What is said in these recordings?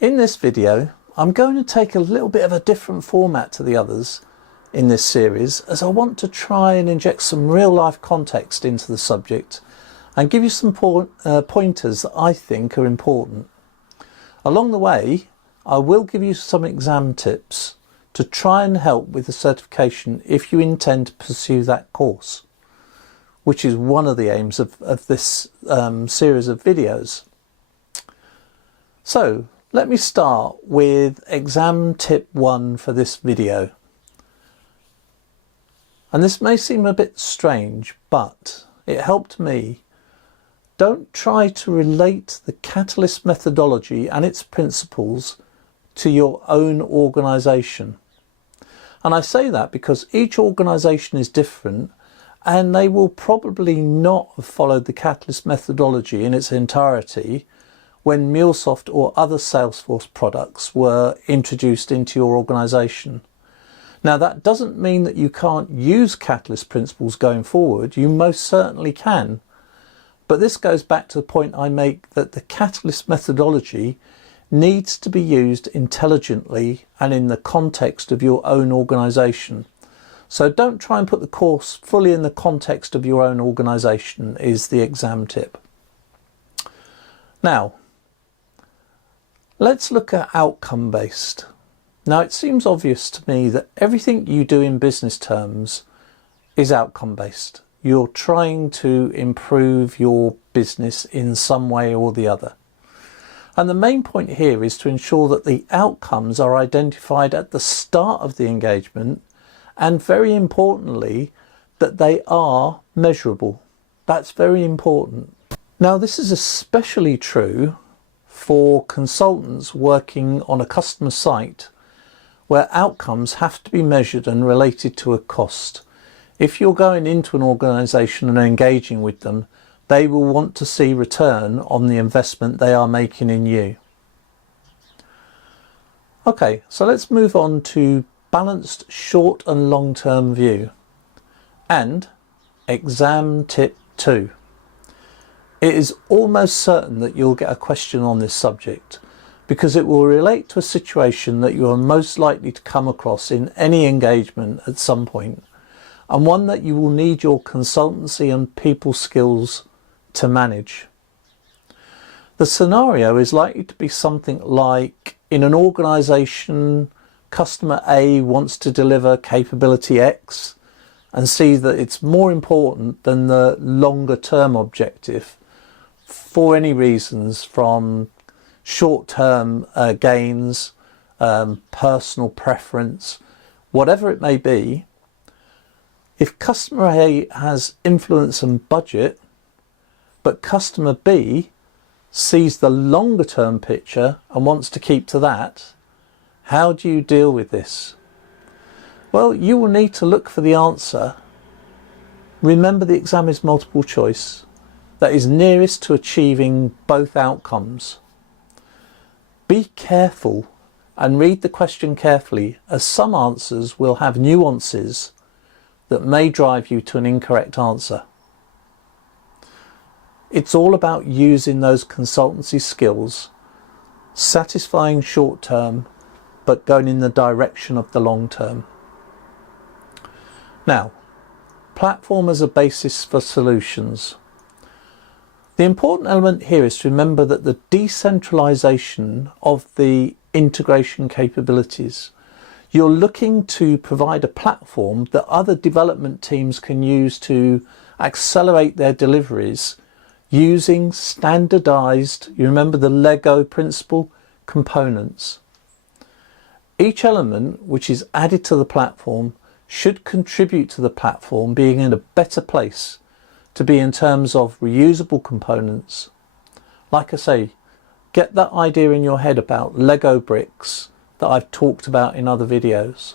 In this video, I'm going to take a little bit of a different format to the others in this series, as I want to try and inject some real life context into the subject and give you some pointers that I think are important. Along the way, I will give you some exam tips to try and help with the certification if you intend to pursue that course, which is one of the aims of this series of videos. So let me start with exam tip 1 for this video. And this may seem a bit strange, but it helped me. Don't try to relate the Catalyst methodology and its principles to your own organisation. And I say that because each organisation is different and they will probably not have followed the Catalyst methodology in its entirety when MuleSoft or other Salesforce products were introduced into your organisation. Now, that doesn't mean that you can't use Catalyst principles going forward. You most certainly can. But this goes back to the point I make that the Catalyst methodology needs to be used intelligently and in the context of your own organisation. So don't try and put the course fully in the context of your own organisation is the exam tip. Now, let's look at outcome-based. Now, it seems obvious to me that everything you do in business terms is outcome-based. You're trying to improve your business in some way or the other. And the main point here is to ensure that the outcomes are identified at the start of the engagement, and very importantly, that they are measurable. That's very important. Now, this is especially true for consultants working on a customer site where outcomes have to be measured and related to a cost. If you're going into an organisation and engaging with them, they will want to see return on the investment they are making in you. Okay, so let's move on to balanced short and long-term view and exam tip 2. It is almost certain that you'll get a question on this subject because it will relate to a situation that you are most likely to come across in any engagement at some point, and one that you will need your consultancy and people skills to manage. The scenario is likely to be something like, in an organisation, customer A wants to deliver capability X and sees that it's more important than the longer term objective for any reasons, from short-term gains, personal preference, whatever it may be. If customer A has influence and budget, but customer B sees the longer term picture and wants to keep to that, how do you deal with this? Well, you will need to look for the answer. Remember, the exam is multiple choice. That is nearest to achieving both outcomes. Be careful and read the question carefully, as some answers will have nuances that may drive you to an incorrect answer. It's all about using those consultancy skills, satisfying short term, but going in the direction of the long term. Now, platform as a basis for solutions. The important element here is to remember that the decentralization of the integration capabilities. You're looking to provide a platform that other development teams can use to accelerate their deliveries using standardized, you remember the Lego principle, components. Each element which is added to the platform should contribute to the platform being in a better place to be in terms of reusable components. Like I say, get that idea in your head about Lego bricks that I've talked about in other videos.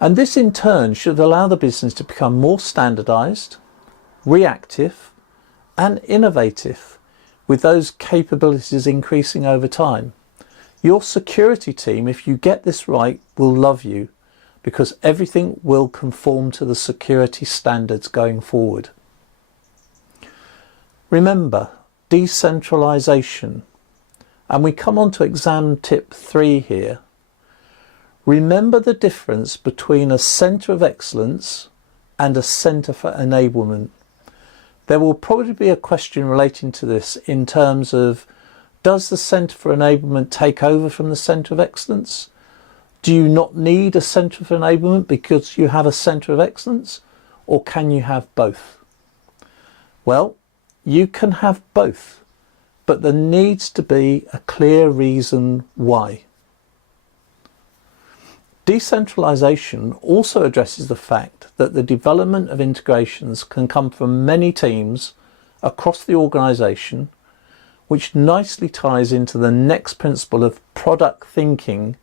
And this in turn should allow the business to become more standardized, reactive, and innovative, with those capabilities increasing over time. Your security team, if you get this right, will love you, because everything will conform to the security standards going forward. Remember, decentralization And we come on to exam tip 3 here. Remember the difference between a centre of excellence and a centre for enablement. There will probably be a question relating to this in terms of, does the centre for enablement take over from the centre of excellence? Do you not need a centre for enablement because you have a centre of excellence? Or can you have both? Well, you can have both, but there needs to be a clear reason why. Decentralisation also addresses the fact that the development of integrations can come from many teams across the organisation, which nicely ties into the next principle of product thinking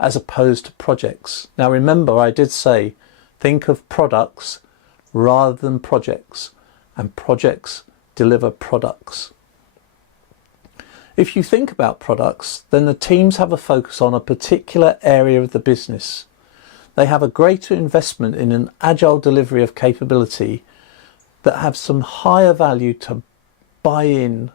as opposed to projects. Now remember, I did say think of products rather than projects, and projects deliver products. If you think about products, then the teams have a focus on a particular area of the business. They have a greater investment in an agile delivery of capability that have some higher value to buy in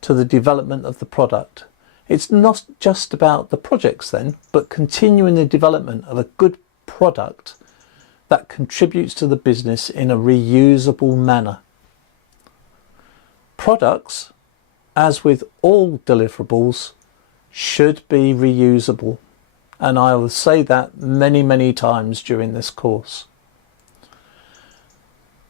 to the development of the product. It's not just about the projects then, but continuing the development of a good product that contributes to the business in a reusable manner. Products, as with all deliverables, should be reusable, and I will say that many times during this course.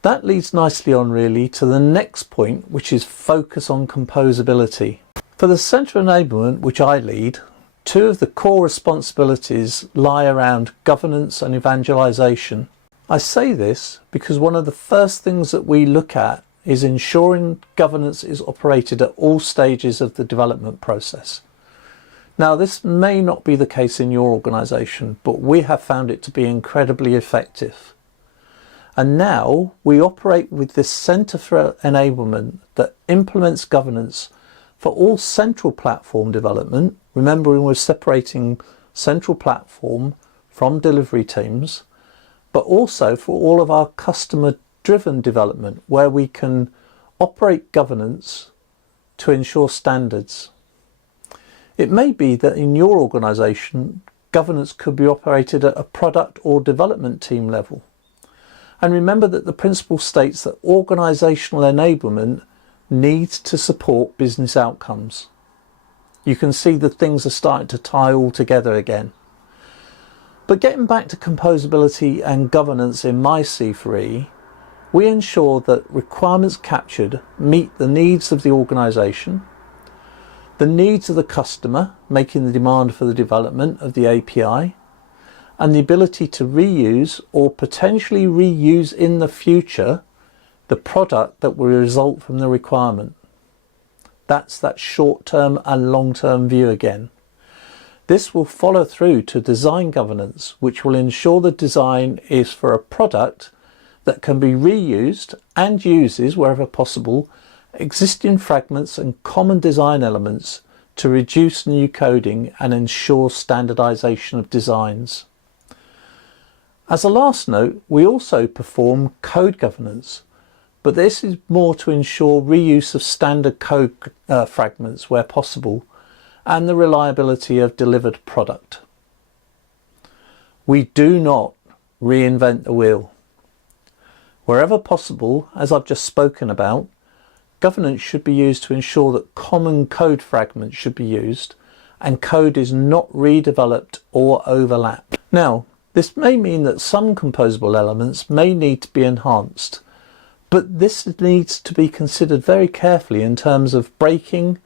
That leads nicely on really to the next point, which is focus on composability. For the centre enablement, which I lead, 2 of the core responsibilities lie around governance and evangelisation. I say this because one of the first things that we look at is ensuring governance is operated at all stages of the development process. Now, this may not be the case in your organisation, but we have found it to be incredibly effective. And now we operate with this Centre for Enablement that implements governance for all central platform development. Remember, we're separating central platform from delivery teams, but also for all of our customer-driven development, where we can operate governance to ensure standards. It may be that in your organisation, governance could be operated at a product or development team level. And remember that the principle states that organisational enablement needs to support business outcomes. You can see that things are starting to tie all together again. But getting back to composability and governance in my C3, we ensure that requirements captured meet the needs of the organisation, the needs of the customer, making the demand for the development of the API, and the ability to reuse or potentially reuse in the future the product that will result from the requirement. That's that short-term and long-term view again. This will follow through to design governance, which will ensure the design is for a product that can be reused and uses, wherever possible, existing fragments and common design elements to reduce new coding and ensure standardization of designs. As a last note, we also perform code governance, but this is more to ensure reuse of standard code fragments where possible and the reliability of delivered product. We do not reinvent the wheel. Wherever possible, as I've just spoken about, governance should be used to ensure that common code fragments should be used and code is not redeveloped or overlapped. Now, this may mean that some composable elements may need to be enhanced, but this needs to be considered very carefully in terms of breaking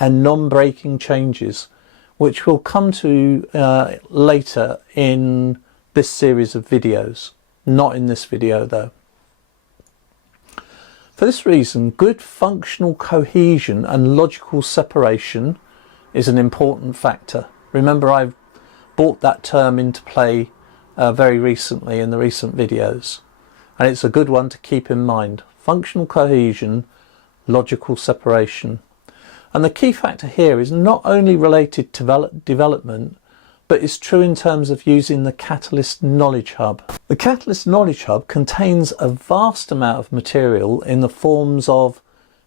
and non-breaking changes, which we'll come to later in this series of videos. Not in this video though. For this reason, good functional cohesion and logical separation is an important factor. Remember, I've brought that term into play very recently in the recent videos, and it's a good one to keep in mind. Functional cohesion, logical separation. And the key factor here is not only related to development, but is true in terms of using the Catalyst Knowledge Hub. The Catalyst Knowledge Hub contains a vast amount of material in the forms of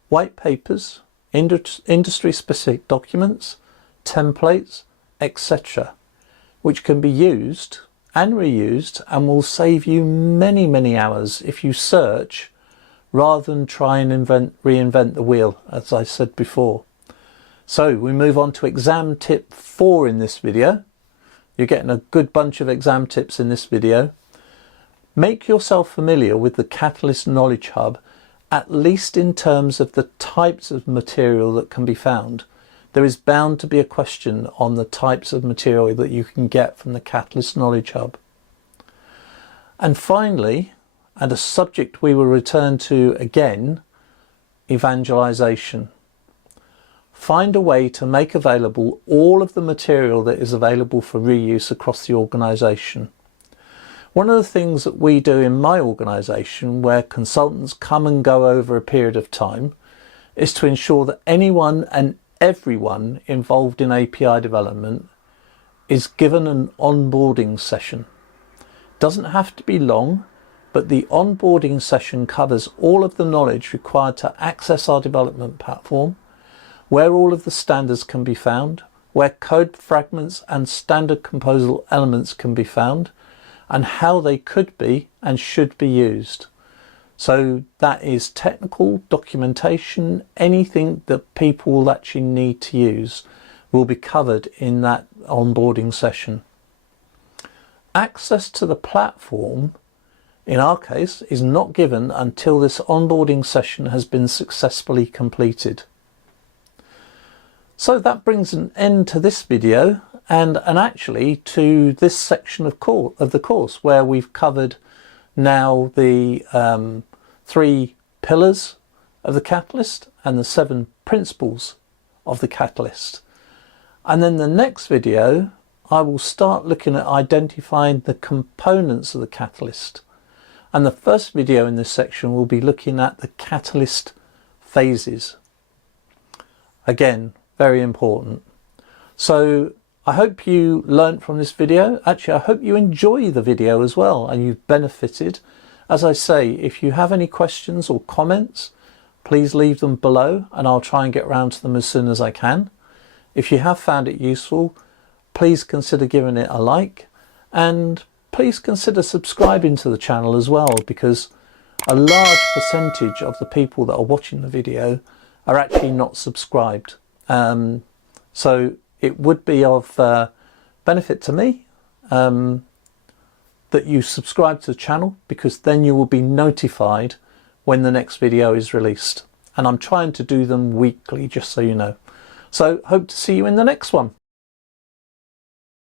white papers, industry-specific documents, templates, etc., which can be used and reused and will save you many, many hours if you search rather than try and reinvent the wheel, as I said before. So we move on to exam tip 4 in this video. You're getting a good bunch of exam tips in this video. Make yourself familiar with the Catalyst Knowledge Hub, at least in terms of the types of material that can be found. There is bound to be a question on the types of material that you can get from the Catalyst Knowledge Hub. And finally, and a subject we will return to again, evangelization. Find a way to make available all of the material that is available for reuse across the organisation. One of the things that we do in my organisation, where consultants come and go over a period of time, is to ensure that anyone and everyone involved in API development is given an onboarding session. It doesn't have to be long, but the onboarding session covers all of the knowledge required to access our development platform, where all of the standards can be found, where code fragments and standard composable elements can be found, and how they could be and should be used. So that is technical documentation, anything that people will actually need to use will be covered in that onboarding session. Access to the platform, in our case, is not given until this onboarding session has been successfully completed. So that brings an end to this video and actually to this section of the course, where we've covered now the 3 pillars of the Catalyst and the 7 principles of the Catalyst. And then the next video I will start looking at identifying the components of the Catalyst, and the first video in this section will be looking at the Catalyst phases. Again, very important. So I hope you learnt from this video. Actually, I hope you enjoy the video as well and you've benefited. As I say, if you have any questions or comments, please leave them below and I'll try and get around to them as soon as I can. If you have found it useful, please consider giving it a like, and please consider subscribing to the channel as well, because a large percentage of the people that are watching the video are actually not subscribed. So it would be of benefit to me that you subscribe to the channel, because then you will be notified when the next video is released. And I'm trying to do them weekly, just so you know. So hope to see you in the next one.